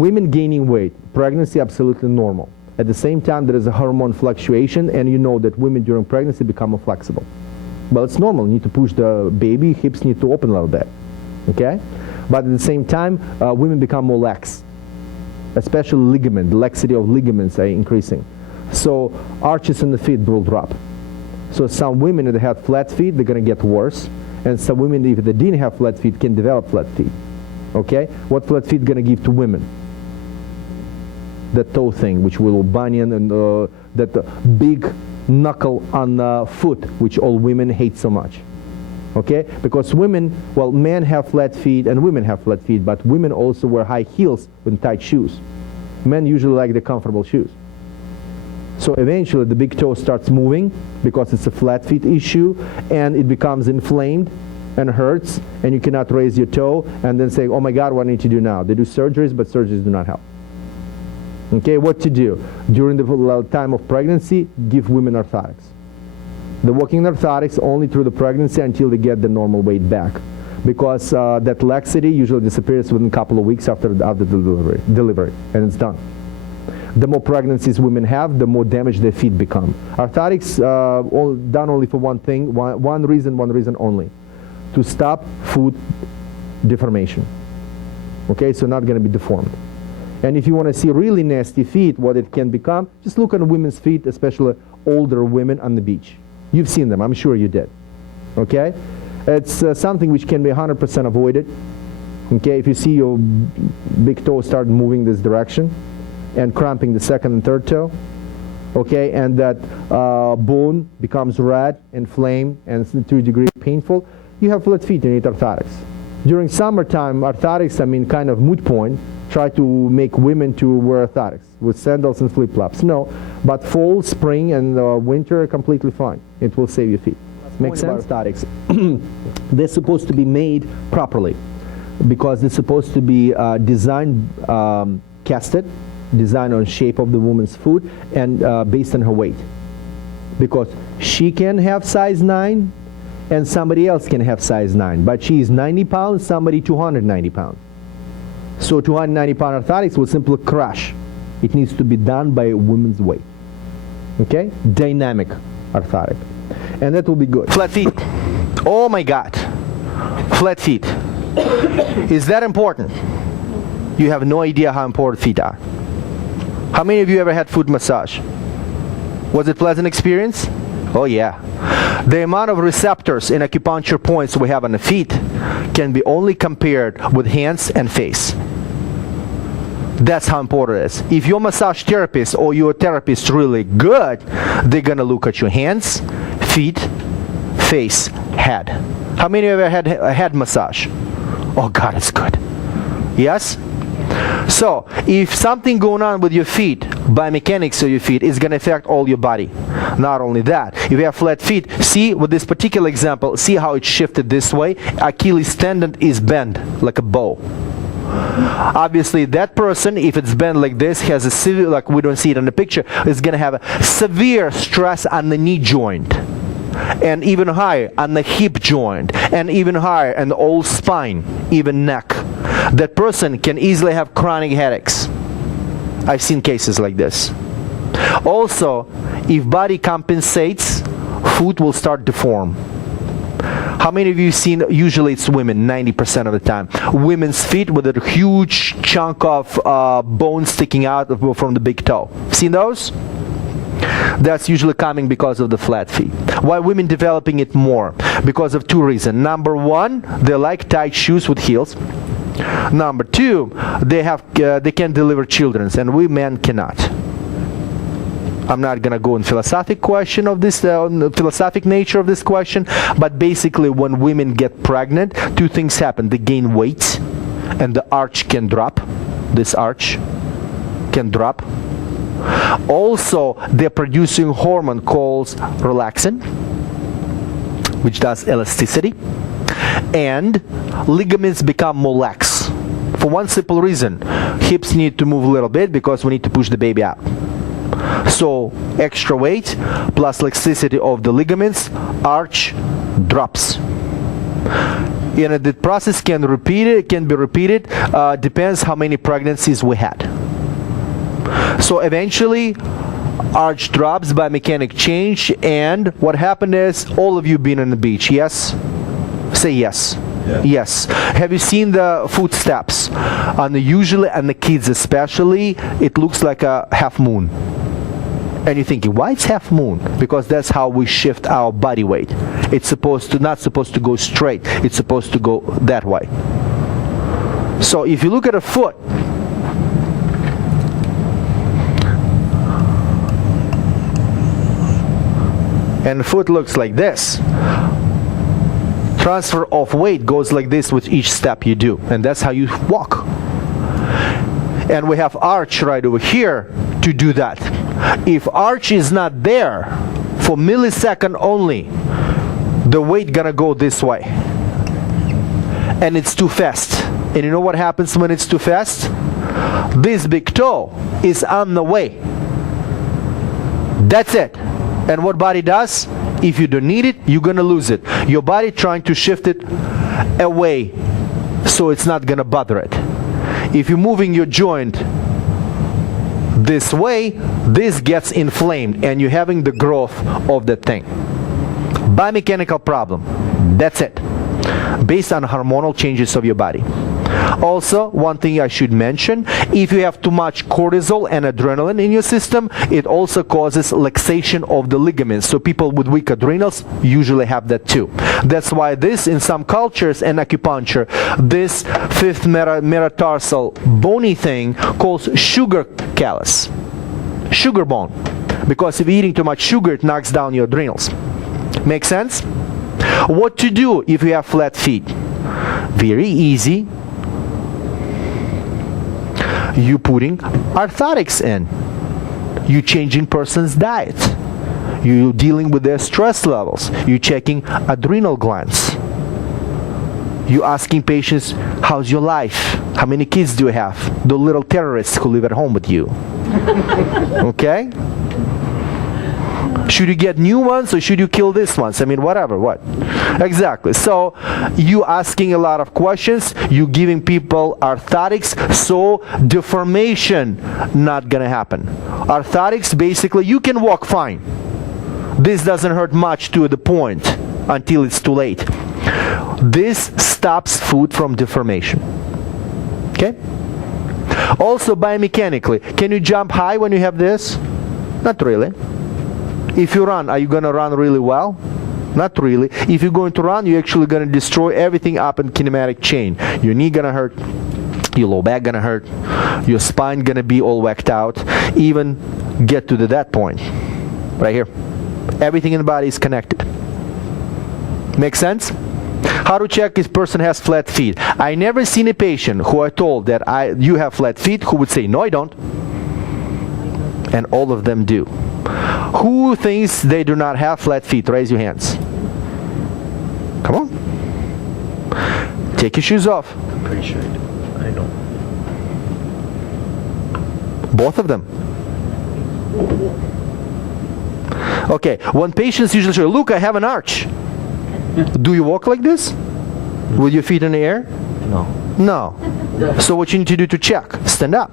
Women gaining weight, pregnancy absolutely normal. At the same time, there is a hormone fluctuation, and you know that women during pregnancy become more flexible. Well, it's normal. You need to push the baby, hips need to open a little bit, okay? But at the same time, women become more lax, especially ligament. The laxity of ligaments are increasing. So arches in the feet will drop. So some women, if they have flat feet, they're going to get worse. And some women, if they didn't have flat feet, can develop flat feet. Okay? What flat feet going to give to women? The toe thing, which will bunion, and that big knuckle on the foot, which all women hate so much. Okay? Because women, well, men have flat feet and women have flat feet, but women also wear high heels with tight shoes. Men usually like the comfortable shoes. So eventually the big toe starts moving because it's a flat feet issue, and it becomes inflamed and hurts, and you cannot raise your toe and then say, oh my God, what do I need to do now? They do surgeries, but surgeries do not help. Okay, what to do? During the time of pregnancy, give women orthotics. They're working orthotics only through the pregnancy until they get the normal weight back, because that laxity usually disappears within a couple of weeks after delivery, and it's done. The more pregnancies women have, the more damaged their feet become. Orthotics done only for one thing, one reason only, to stop foot deformation. Okay, so not going to be deformed. And if you want to see really nasty feet, what it can become, just look at women's feet, especially older women on the beach. You've seen them, I'm sure you did. Okay, it's something which can be 100% avoided. Okay, if you see your big toe start moving this direction, and cramping the second and third toe, okay, and that bone becomes red, inflamed, and to a degree painful, you have flat feet, you need orthotics. During summertime, orthotics, I mean, kind of moot point, try to make women to wear orthotics with sandals and flip-flops. No, but fall, spring, and winter are completely fine. It will save your feet. Makes sense? Orthotics, they're supposed to be made properly, because they're supposed to be designed, casted, designed on shape of the woman's foot, and based on her weight. Because she can have size 9 and somebody else can have size 9, but she is 90 pounds, somebody 290 pounds. So 290 pound orthotics will simply crush. It needs to be done by a woman's weight. Okay? Dynamic orthotic. And that will be good. Flat feet. Oh my God. Flat feet. Is that important? You have no idea how important feet are. How many of you ever had foot massage? Was it a pleasant experience? Oh yeah. The amount of receptors and acupuncture points we have on the feet can be only compared with hands and face. That's how important it is. If your massage therapist or your therapist is really good, they're gonna look at your hands, feet, face, head. How many of you ever had a head massage? Oh God, it's good. Yes? So, if something going on with your feet, biomechanics of your feet, is going to affect all your body. Not only that, if you have flat feet, see with this particular example, see how it shifted this way? Achilles tendon is bent like a bow. Obviously, that person, if it's bent like this, has a severe, like we don't see it in the picture, is going to have a severe stress on the knee joint. And even higher on the hip joint, and even higher on the whole spine, even neck. That person can easily have chronic headaches. I've seen cases like this. Also, if body compensates, foot will start deform. How many of you seen, usually it's women, 90% of the time, women's feet with a huge chunk of bone sticking out from the big toe? Seen those? That's usually coming because of the flat feet. Why women developing it more? Because of two reasons. Number one, they like tight shoes with heels. Number two, they can deliver children, and we men cannot. I'm not going to go in philosophic question of this, philosophic nature of this question, but basically when women get pregnant, two things happen. They gain weight, and the arch can drop. This arch can drop. Also, they're producing a hormone called relaxin, which does elasticity, and ligaments become more lax. For one simple reason, hips need to move a little bit because we need to push the baby out. So extra weight plus laxicity of the ligaments, arch drops. And the process can be repeated, depends how many pregnancies we had. So eventually, arch drops, biomechanic change, and what happened is, all of you been on the beach, yes? Say yes. Yeah. Yes. Have you seen the footsteps? Usually, on the kids especially, it looks like a half moon. And you're thinking, why it's half moon? Because that's how we shift our body weight. It's not supposed to go straight. It's supposed to go that way. So if you look at a foot, and the foot looks like this, transfer of weight goes like this with each step you do, and that's how you walk. And we have arch right over here to do that. If arch is not there for millisecond only, the weight gonna go this way, and it's too fast. And you know what happens when it's too fast? This big toe is on the way. That's it. And what body does? If you don't need it, you're gonna lose it. Your body trying to shift it away so it's not gonna bother it. If you're moving your joint this way, this gets inflamed and you're having the growth of that thing. Biomechanical problem. That's it. Based on hormonal changes of your body. Also, one thing I should mention, if you have too much cortisol and adrenaline in your system, it also causes laxation of the ligaments. So people with weak adrenals usually have that too. That's why this, in some cultures and acupuncture, this fifth metatarsal bony thing calls sugar callus, sugar bone. Because if you're eating too much sugar, it knocks down your adrenals. Make sense? What to do if you have flat feet? Very easy. You putting orthotics in. You changing person's diet. You dealing with their stress levels. You checking adrenal glands. You asking patients, how's your life? How many kids do you have? The little terrorists who live at home with you. Okay? Should you get new ones or should you kill these ones? I mean, whatever, what? Exactly. So you asking a lot of questions, you giving people orthotics, so deformation not gonna happen. Orthotics, basically, you can walk fine. This doesn't hurt much to the point until it's too late. This stops foot from deformation. Okay? Also, biomechanically, can you jump high when you have this? Not really. If you run, are you going to run really well? Not really. If you're going to run, you're actually going to destroy everything up in kinematic chain. Your knee going to hurt, your low back going to hurt, your spine going to be all whacked out, even get to that point, right here. Everything in the body is connected. Make sense? How to check if person has flat feet? I never seen a patient who I told that you have flat feet who would say, no, I don't. And all of them do. Who thinks they do not have flat feet? Raise your hands. Come on. Take your shoes off. I'm pretty sure I don't. Both of them. Okay, when patients usually say, look, I have an arch. Do you walk like this? With your feet in the air? No. No. So what you need to do to check? Stand up.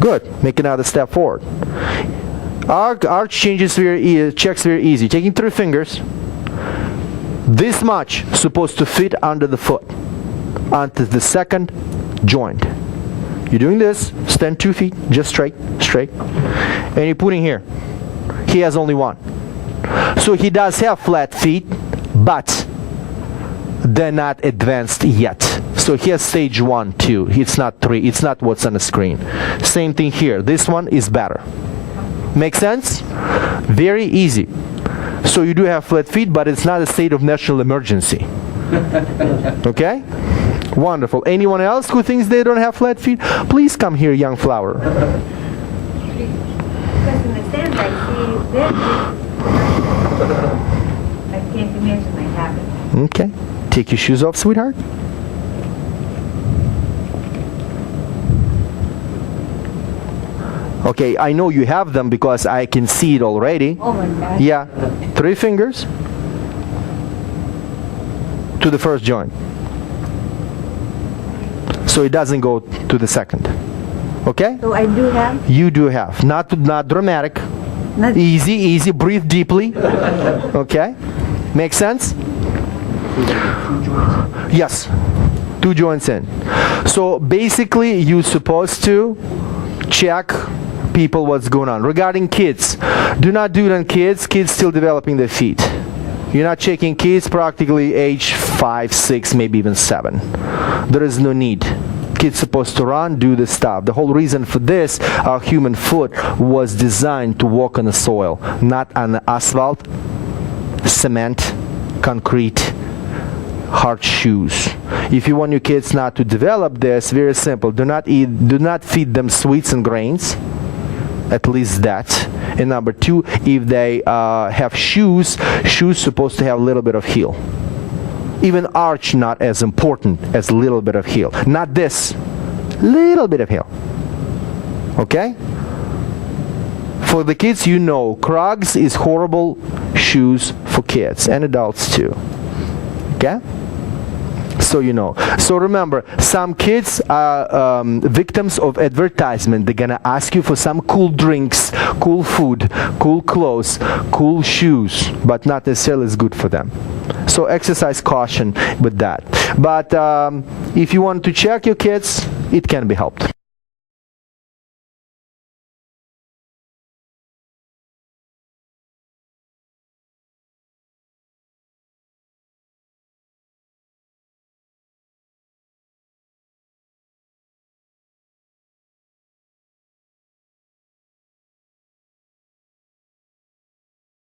Good. Make another step forward. Arch changes checks very easy. Taking 3 fingers. This much supposed to fit under the foot, onto the second joint. You're doing this. Stand 2 feet, just straight. And you're putting here. He has only 1. So he does have flat feet, but they're not advanced yet. So he has stage 1, 2. It's not 3. It's not what's on the screen. Same thing here. This one is better. Make sense? Very easy. So you do have flat feet, but it's not a state of national emergency. Okay? Wonderful. Anyone else who thinks they don't have flat feet? Please come here, young flower. Because in the stand I see this, I can't imagine my habit. Okay. Take your shoes off, sweetheart. Okay, I know you have them because I can see it already. Oh my God. Yeah. 3 fingers. to the first joint. So it doesn't go to the second. Okay? So I do have, You do have. Not dramatic. not, Easy, breathe deeply. Okay? Make sense? Yes. 2 joints in. So basically you're supposed to check people what's going on. Regarding kids, do not do it on kids. Kids still developing their feet. You're not checking kids practically age 5, 6, maybe even 7. There is no need. Kids supposed to run, do the stuff. The whole reason for this, our human foot was designed to walk on the soil, not on asphalt, cement, concrete, hard shoes. If you want your kids not to develop this, very simple. Do not feed them sweets and grains. At least that. And number 2, if they have shoes supposed to have a little bit of heel. Even arch not as important as a little bit of heel. Not this, little bit of heel. Okay? For the kids, you know, Crocs is horrible shoes for kids and adults too. Okay? So you know. So remember, some kids are victims of advertisement. They're gonna ask you for some cool drinks, cool food, cool clothes, cool shoes, but not necessarily is good for them. So exercise caution with that. But if you want to check your kids, it can be helped.